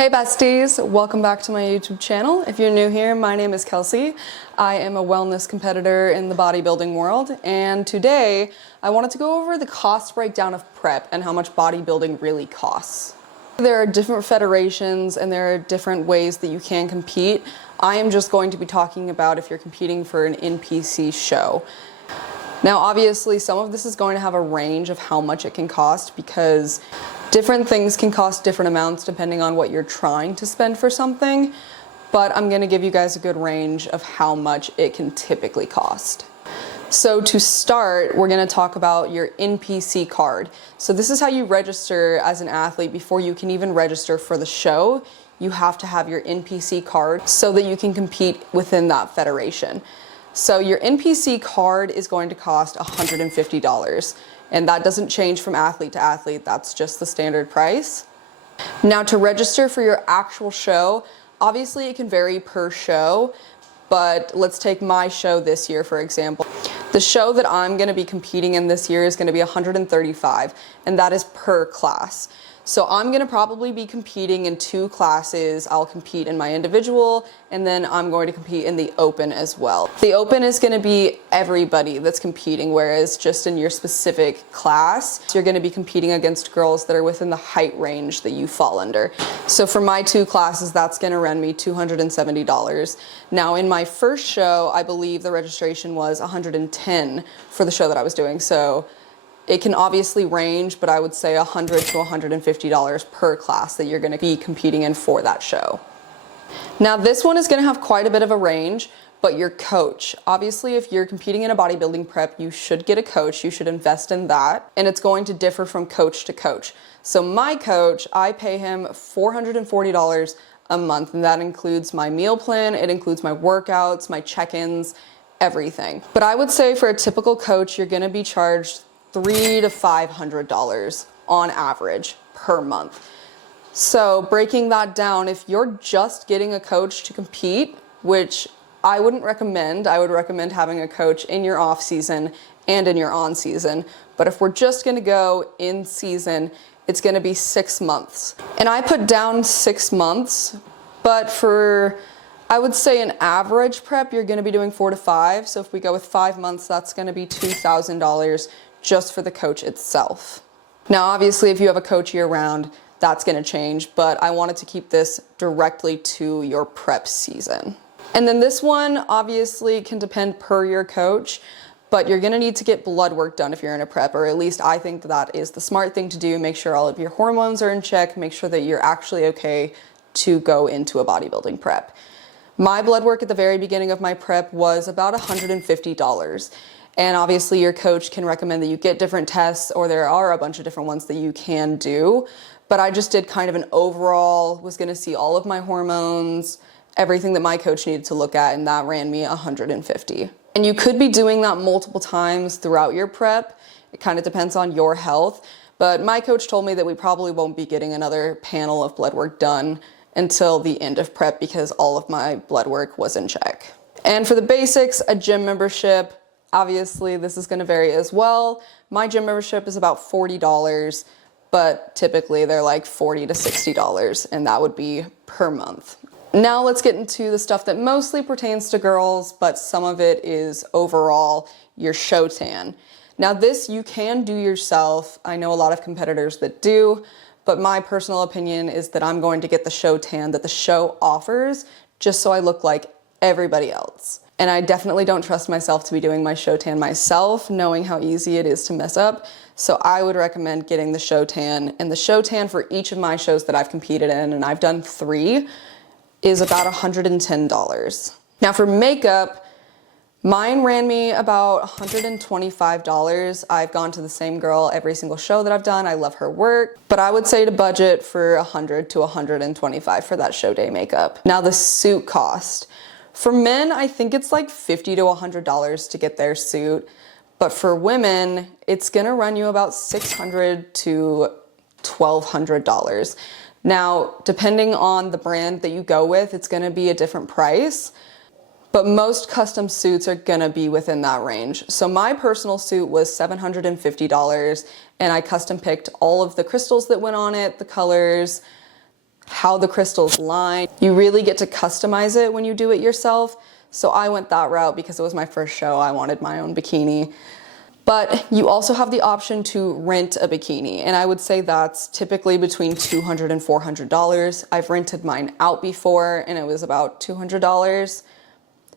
Hey besties, welcome back to my YouTube channel. If you're new here, my name is Kelsey. I am a wellness competitor in the bodybuilding world, and today I wanted to go over the cost breakdown of prep and how much bodybuilding really costs. There are different federations and there are different ways that you can compete. I am just going to be talking about if you're competing for an NPC show. Now obviously some of this is going to have a range of how much it can cost because different things can cost different amounts depending on what you're trying to spend for something, but I'm going to give you guys a good range of how much it can typically cost. So to start, we're going to talk about your NPC card. So this is how you register as an athlete before you can even register for the show. You have to have your NPC card so that you can compete within that federation. So your NPC card is going to cost $150. And that doesn't change from athlete to athlete, that's just the standard price. Now to register for your actual show, obviously it can vary per show, but let's take my show this year for example. The show that I'm gonna be competing in this year is gonna be $135, and that is per class. So I'm gonna probably be competing in 2 classes. I'll compete in my individual, and then I'm going to compete in the open as well. The open is gonna be everybody that's competing, whereas just in your specific class, you're gonna be competing against girls that are within the height range that you fall under. So for my 2 classes, that's gonna run me $270. Now in my first show, I believe the registration was $110 for the show that I was doing. So it can obviously range, but I would say $100 to $150 per class that you're gonna be competing in for that show. Now this one is gonna have quite a bit of a range, but your coach, obviously if you're competing in a bodybuilding prep, you should get a coach, you should invest in that, and it's going to differ from coach to coach. So my coach, I pay him $440 a month, and that includes my meal plan, it includes my workouts, my check-ins, everything. But I would say for a typical coach, you're gonna be charged $300 to $500 on average per month. So breaking that down, if you're just getting a coach to compete, which I wouldn't recommend, I would recommend having a coach in your off season and in your on season. But if we're just gonna go in season, it's gonna be 6 months. And I put down 6 months, but for, I would say an average prep, you're gonna be doing 4 to 5. So if we go with 5 months, that's gonna be $2,000 just for the coach itself. Now obviously if you have a coach year round, that's gonna change, but I wanted to keep this directly to your prep season. And then this one obviously can depend per your coach, but you're gonna need to get blood work done if you're in a prep, or at least I think that is the smart thing to do. Make sure all of your hormones are in check, make sure that you're actually okay to go into a bodybuilding prep. My blood work at the very beginning of my prep was about $150. And obviously your coach can recommend that you get different tests, or there are a bunch of different ones that you can do. But I just did kind of an overall, was gonna see all of my hormones, everything that my coach needed to look at, and that ran me $150. And you could be doing that multiple times throughout your prep. It kind of depends on your health. But my coach told me that we probably won't be getting another panel of blood work done until the end of prep because all of my blood work was in check. And for the basics, a gym membership, obviously this is going to vary as well. My gym membership is about $40, but typically they're like $40 to $60, and that would be per month. Now let's get into the stuff that mostly pertains to girls, but some of it is overall your show tan. Now this you can do yourself. I know a lot of competitors that do, but my personal opinion is that I'm going to get the show tan that the show offers just so I look like everybody else. And I definitely don't trust myself to be doing my show tan myself, knowing how easy it is to mess up. So I would recommend getting the show tan. And the show tan for each of my shows that I've competed in, and I've done 3, is about $110. Now for makeup, mine ran me about $125. I've gone to the same girl every single show that I've done. I love her work, but I would say to budget for $100 to $125 for that show day makeup. Now the suit cost. For men, I think it's like $50 to $100 to get their suit, but for women, it's gonna run you about $600 to $1,200. Now, depending on the brand that you go with, it's gonna be a different price, but most custom suits are gonna be within that range. So my personal suit was $750, and I custom picked all of the crystals that went on it, the colors, how the crystals line. You really get to customize it when you do it yourself. So I went that route because it was my first show. I wanted my own bikini. But you also have the option to rent a bikini, and I would say that's typically between $200 and $400. I've rented mine out before and it was about $200.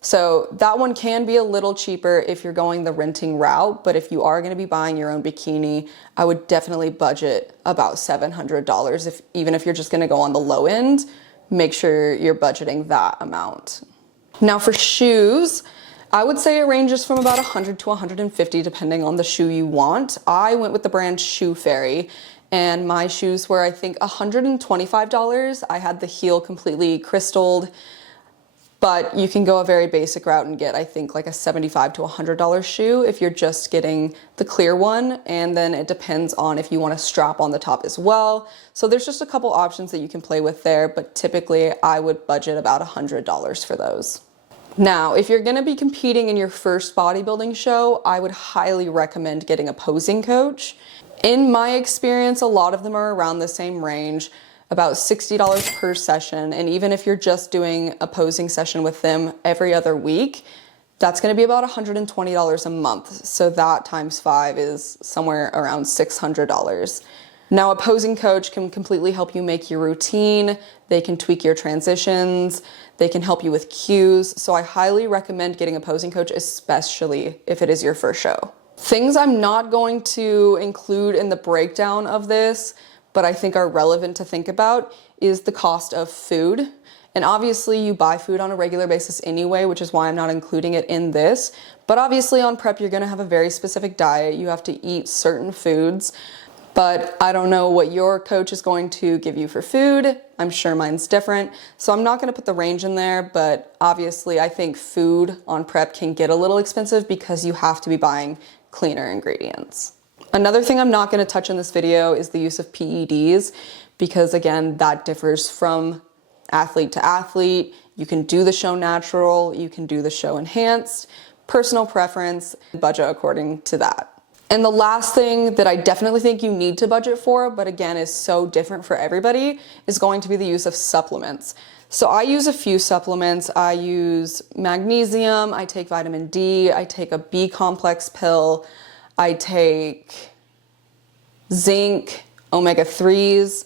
So that one can be a little cheaper if you're going the renting route, but if you are going to be buying your own bikini, I would definitely budget about $700. Even if you're just going to go on the low end, make sure you're budgeting that amount. Now for shoes, I would say it ranges from about $100 to $150 depending on the shoe you want. I went with the brand Shoe Fairy and my shoes were, I think, $125. I had the heel completely crystalled, but you can go a very basic route and get, I think, like a $75 to $100 shoe if you're just getting the clear one. And then it depends on if you want a strap on the top as well. So there's just a couple options that you can play with there, but typically I would budget about $100 for those. Now, if you're gonna be competing in your first bodybuilding show, I would highly recommend getting a posing coach. In my experience, a lot of them are around the same range, about $60 per session. And even if you're just doing a posing session with them every other week, that's gonna be about $120 a month. So that times 5 is somewhere around $600. Now, a posing coach can completely help you make your routine. They can tweak your transitions. They can help you with cues. So I highly recommend getting a posing coach, especially if it is your first show. Things I'm not going to include in the breakdown of this, but I think are relevant to think about, is the cost of food. And obviously you buy food on a regular basis anyway, which is why I'm not including it in this. But obviously on prep, you're gonna have a very specific diet. You have to eat certain foods. But I don't know what your coach is going to give you for food. I'm sure mine's different. So I'm not gonna put the range in there, but obviously I think food on prep can get a little expensive because you have to be buying cleaner ingredients. Another thing I'm not gonna touch in this video is the use of PEDs, because again, that differs from athlete to athlete. You can do the show natural, you can do the show enhanced, personal preference, budget according to that. And the last thing that I definitely think you need to budget for, but again is so different for everybody, is going to be the use of supplements. So I use a few supplements. I use magnesium, I take vitamin D, I take a B complex pill, I take zinc, omega-3s.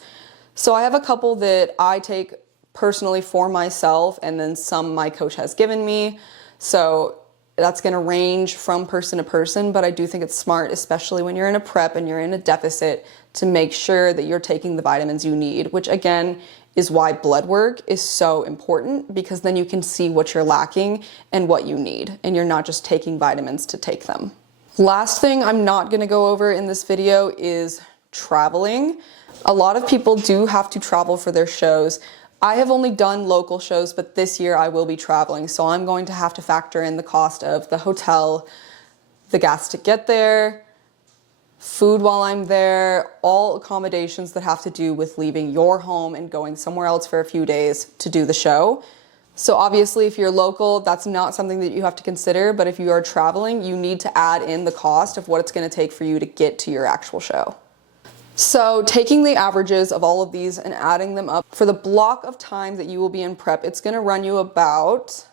So I have a couple that I take personally for myself, and then some my coach has given me. So that's gonna range from person to person, but I do think it's smart, especially when you're in a prep and you're in a deficit, to make sure that you're taking the vitamins you need, which again is why blood work is so important, because then you can see what you're lacking and what you need, and you're not just taking vitamins to take them. Last thing I'm not gonna go over in this video is traveling. A lot of people do have to travel for their shows. I have only done local shows, but this year I will be traveling. So I'm going to have to factor in the cost of the hotel, the gas to get there, food while I'm there, all accommodations that have to do with leaving your home and going somewhere else for a few days to do the show. So obviously if you're local, that's not something that you have to consider, but if you are traveling, you need to add in the cost of what it's gonna take for you to get to your actual show. So taking the averages of all of these and adding them up for the block of time that you will be in prep, it's gonna run you about,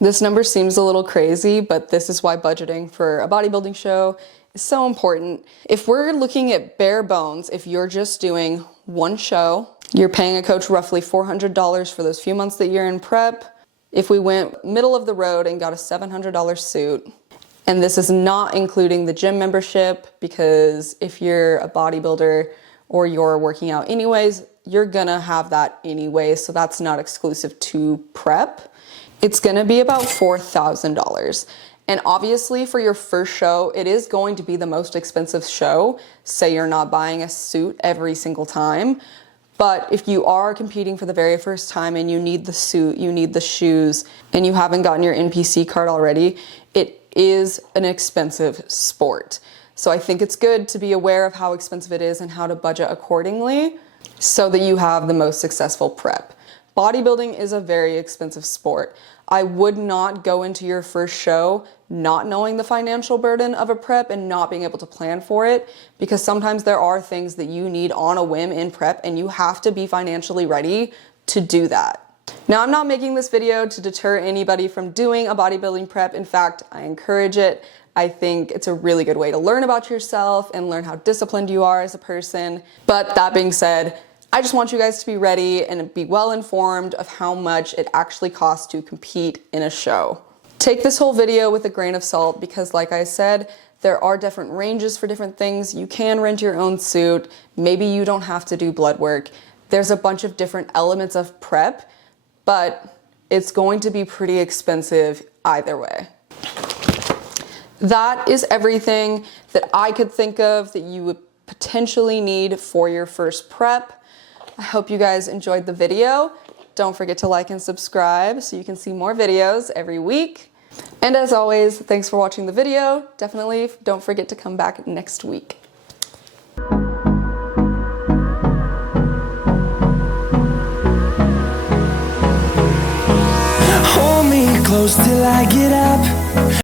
this number seems a little crazy, but this is why budgeting for a bodybuilding show is so important. If we're looking at bare bones, if you're just doing one show, you're paying a coach roughly $400 for those few months that you're in prep. If we went middle of the road and got a $700 suit, and this is not including the gym membership, because if you're a bodybuilder or you're working out anyways, you're gonna have that anyway, so that's not exclusive to prep. It's gonna be about $4,000. And obviously for your first show, it is going to be the most expensive show. Say you're not buying a suit every single time. But if you are competing for the very first time and you need the suit, you need the shoes, and you haven't gotten your NPC card already, it is an expensive sport. So I think it's good to be aware of how expensive it is and how to budget accordingly so that you have the most successful prep. Bodybuilding is a very expensive sport. I would not go into your first show not knowing the financial burden of a prep and not being able to plan for it, because sometimes there are things that you need on a whim in prep and you have to be financially ready to do that. Now, I'm not making this video to deter anybody from doing a bodybuilding prep. In fact, I encourage it. I think it's a really good way to learn about yourself and learn how disciplined you are as a person. But that being said, I just want you guys to be ready and be well informed of how much it actually costs to compete in a show. Take this whole video with a grain of salt because, like I said, there are different ranges for different things. You can rent your own suit. Maybe you don't have to do blood work. There's a bunch of different elements of prep, but it's going to be pretty expensive either way. That is everything that I could think of that you would potentially need for your first prep. I hope you guys enjoyed the video. Don't forget to like and subscribe so you can see more videos every week. And as always, thanks for watching the video. Definitely don't forget to come back next week. Hold me close till I get up.